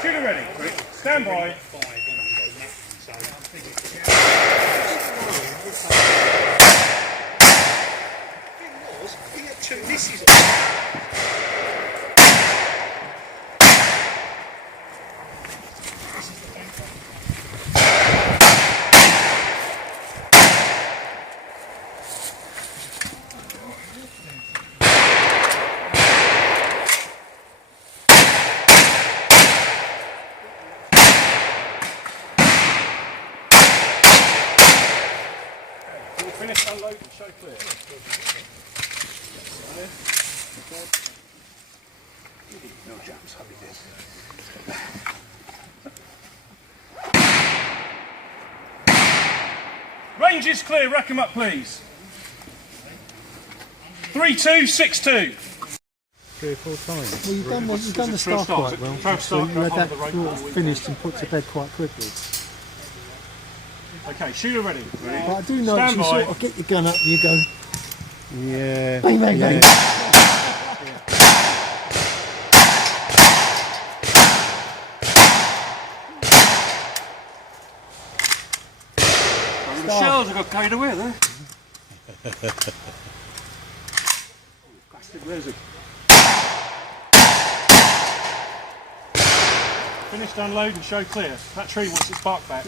Shooter ready. Stand by. This is finish, unload and show clear. No jumps, I'll be this. Range is clear, rack 'em up please. 3-2-6-2. 3 or 4 times. Well, you've done the start quite well, so you had that sort of finished and put to bed quite quickly. Okay, shooter ready. But I do notice you sort of get your gun up and you go, Yeah. bang, bang, bang. The shells have got carried away there. Bastard, where's it? Finished, unload and show clear. That tree wants its bark back.